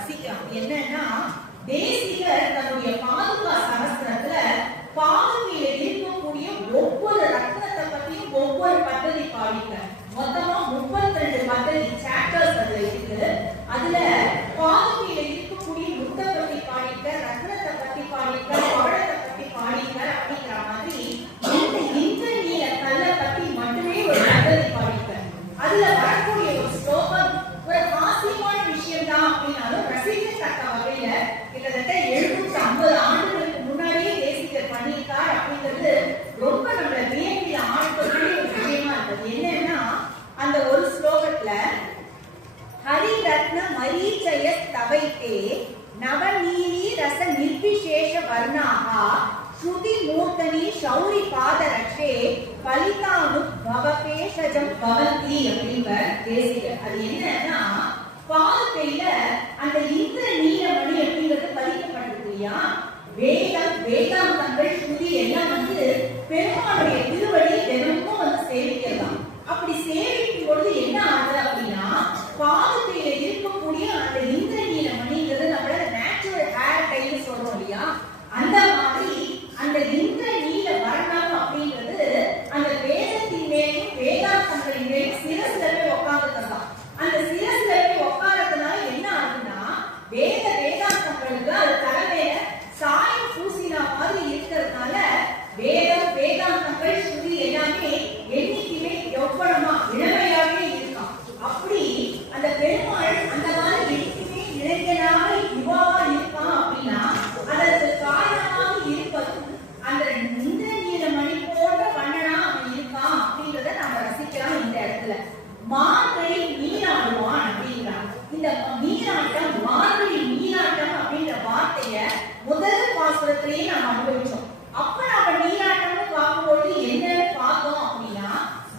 ரசிக்கலாம் என்னன்னா தேசிகர் தன்னுடைய பாதுகா சகஸ்திரத்துல பாதுகையில இருக்கக்கூடிய ஒவ்வொரு ரத்னத்தை பத்தியும் ஒவ்வொரு பத்ததி பாடிங்க மொத்தமா முப்பத்தி ரெண்டு பத்ததி திட்டவட்டம் பவந்தி அப்படிங்கிற தேசிய அது என்னன்னா வாழ்க்கையில அந்த இந்திர நீலமணி அப்படிங்கிறது பதிக்கப்பட்டிருக்கியா? வேதம் வேதாந்தங்கள் ஸ்ருதி எல்லாம் வந்து பெருமாளுடைய திருவடி தினமும் வந்து சேவிக்கலாம் அப்படி சேவிக்கும் பொழுது என்ன ஆகுது அப்படின்னா பாதத்தையில இருக்கக்கூடிய அந்த இந்திர நீலமணிங்கிறது நம்மள நேச்சுரல் ஹேர் டைன்னு சொல்றோம் இல்லையா? அந்த மார்கழி நீராடுவான் அப்படிங்கிறான். இந்த நீராட்டம் மார்கழி நீராட்டம் அப்படின்ற வார்த்தைய முதல் பாசுரத்திலேயே நாம் அனுபவிச்சோம். அப்ப நாம நீராட்டம்னு பார்க்கும்போது என்ன பார்த்தோம் அப்படின்னா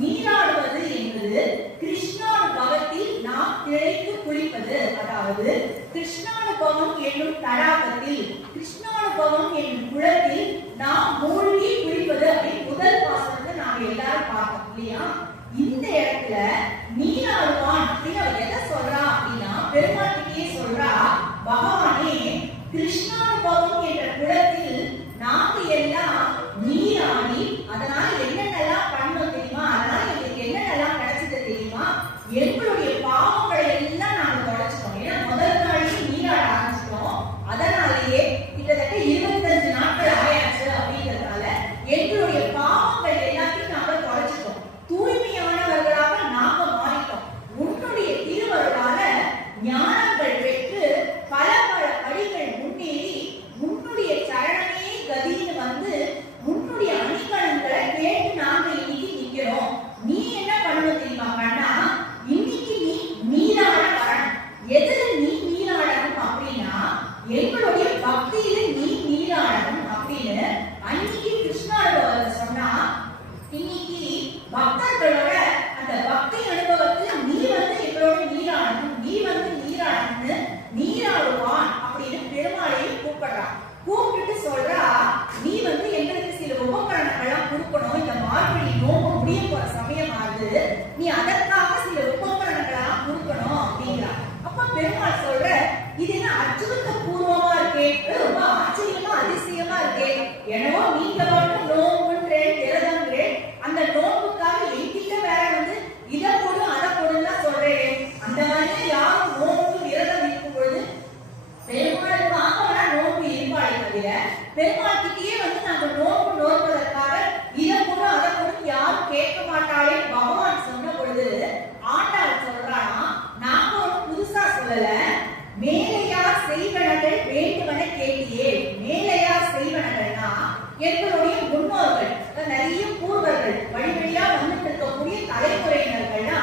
நீராடுவது என்பது கிருஷ்ணானுபவத்தில் நாம் திளைத்து குளிப்பது. அதாவது கிருஷ்ணானுபவம் என்னும் தடாகத்தில் கிருஷ்ணானுபவம் என்னும் குளத்தில் நாம் மூழ்கி குளிப்பது அப்படின்னு முதல் பாசுரத்தை நாம் எல்லாரும் பார்த்தோம் இல்லையா? இந்த இடத்துல மீனாழ்வான் அப்படின்னு அவர் எதை சொல்றா அப்படின்னா பெருமாட்டிக்கே சொல்றா பகவானே கிருஷ்ணானுபவம் என்ற குலத்தில் செய்வனகள் வேண்டுமென கேட்டியே மேலையார் செய்வனகள்னா எங்களுடைய முன்னோர்கள் நிறைய பூர்வர்கள் வழி வழியா வந்துட்டு இருக்கக்கூடிய தலைமுறையினர்கள்னா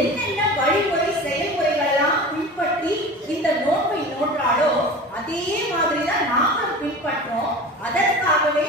என்னென்ன வழிமுறை செயல்முறைகளெல்லாம் பின்பற்றி இந்த நோன்பை நோற்றாலோ அதே மாதிரிதான் நாங்களும் பின்பற்றோம். அதற்காகவே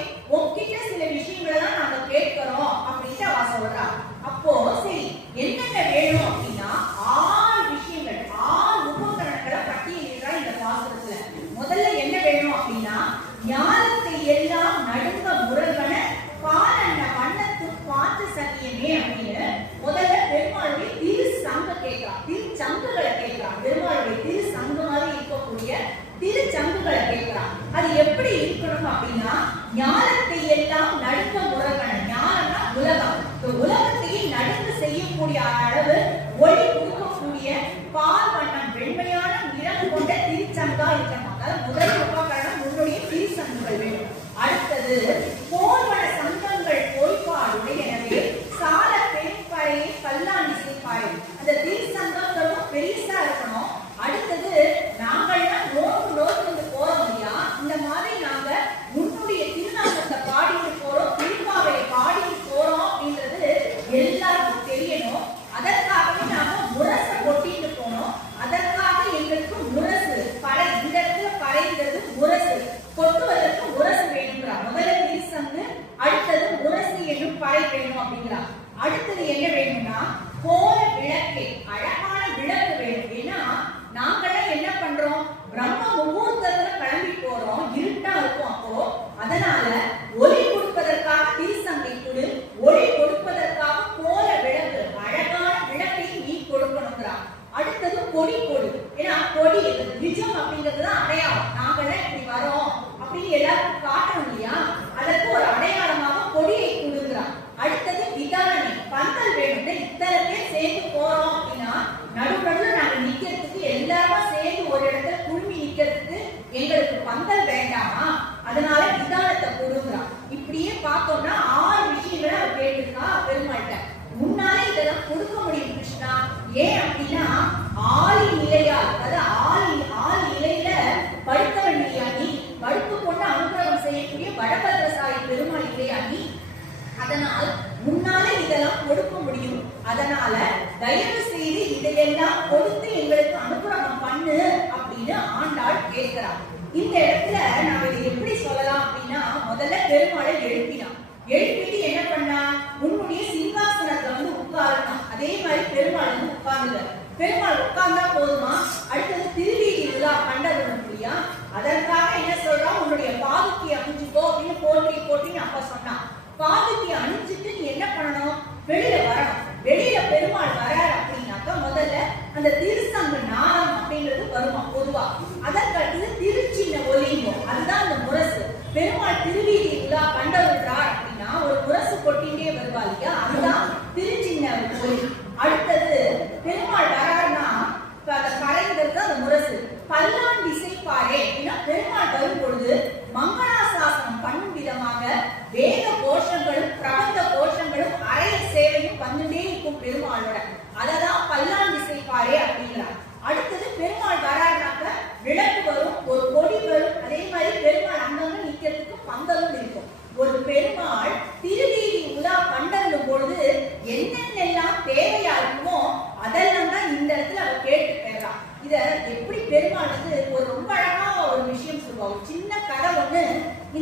கொடுத்து எங்களுக்கு அனுப்புறமா பண்ணு அப்படின்னு ஆண்டாள் கேட்கிறான் இந்த இடத்துல நாம இதை எப்படி சொல்லலாம் அப்படின்னா முதல்ல பெருமாளை எழுப்பினான். எழுப்பிட்டு என்ன பண்ணா? உன்னுடைய சிங்காசனத்தை வந்து உட்காருனா அதே மாதிரி பெருமாள் வந்து உட்கார்ந்துல பெருமாள் உட்கார்ந்தா போதுமா? அடுத்தது திருவீதி இதுதான் கண்டது முடியா அதற்காக என்ன சொல்றான்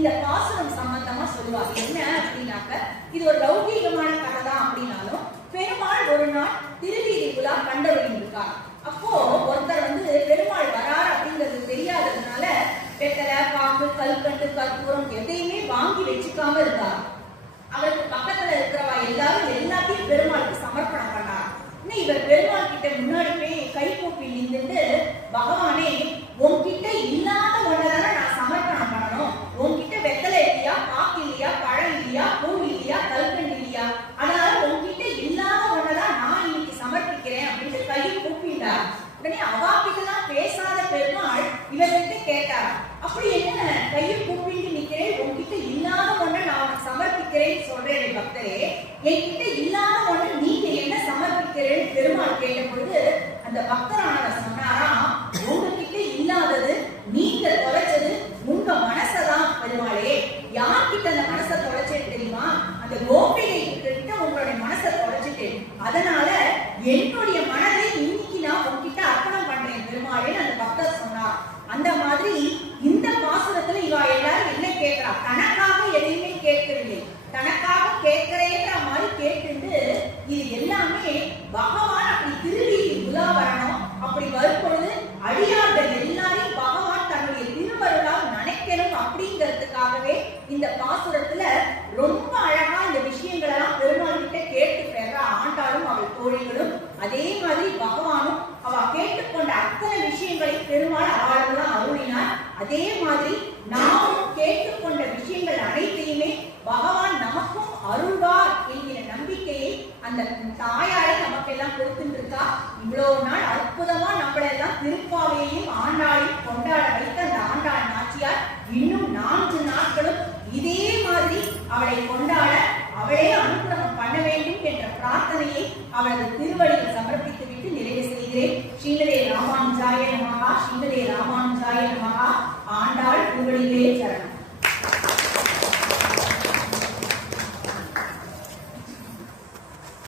இந்த பாசனம் சம்பந்தமா சொல்லுவார் என்ன அப்படின்னாக்க இது ஒரு லௌகீகமான கதை தான் அப்படின்னாலும் பெருமாள் ஒரு நாள் திருவீதி விழா கண்டவரின் இருக்கா அப்போ ஒருத்தர் வந்து பெருமாள் வராரு அப்படிங்கிறது தெரியாததுனால வெத்தலை பாக்கு கல்கண்டு கற்பூரம் எதையுமே வாங்கி வச்சுக்காம இருக்கார் அவருக்கு பக்கத்துல இருக்கிறவா எல்லாரும் எல்லாத்தையும் பெருமாளுக்கு சமர்ப்பணம் பண்ணார். இவர் பெருமாள் கிட்ட முன்னாடி போய் கைகூப்பி நின்றுட்டு பகவானே கேட்டா அப்படி என்ன? கையை கூப்பிட்டு நிக்கிறேன் உங்ககிட்ட இல்லாத ஒண்ண நான் சமர்ப்பிக்கிறேன் சொல்றேன் பக்தரே. என்கிட்ட இல்லாத ஒண்ண நீங்க என்ன சமர்ப்பிக்கிறேன் பெருமாள் கேட்ட பொழுது அந்த பக்தரான எல்லாருமே பகவான் அப்படி திருவி உலா வரணும் அப்படி வரும்பொழுது அடியார்கள் எல்லாரையும் பகவான் தன்னுடைய திருவருளால் நினைக்கணும் அப்படிங்கிறதுக்காகவே இந்த பாசுரத்துல ரொம்ப அழகா இந்த விஷயங்கள் எல்லாம் பெருமாள் கிட்ட கேட்டு பெற ஆண்டாலும் அவள் தோழிகளும் அதே மாதிரி பகவானும் அவ கேட்டுக்கொண்ட அத்தனை விஷயங்களை பெருமாள் அவளுடன் அருளினார். அதே மாதிரி நாமும் கேட்டுக்கொண்ட விஷயங்கள் அனைத்தையுமே பகவான் நமக்கும் அருள்வார் அந்த தாயாரை நமக்கு எல்லாம் கொடுத்துட்டு இருக்கா இவ்வளவு நாள் அற்புதமா நம்மள எல்லாம் திருப்பாவையையும் ஆண்டாளையும் கொண்டாட வைத்த அந்த ஆண்டாள் நாச்சியார் இன்னும் நான்கு நாட்களும் இதே மாதிரி அவளை கொண்டாட அவளே அனுகிரகம் பண்ண வேண்டும் என்ற பிரார்த்தனையை அவளது திருவடியில் சமர்ப்பித்துவிட்டு நிறைவு செய்கிறேன். ஸ்ரீமதே ராமானுஜாய நமகா ஸ்ரீமதே ராமானு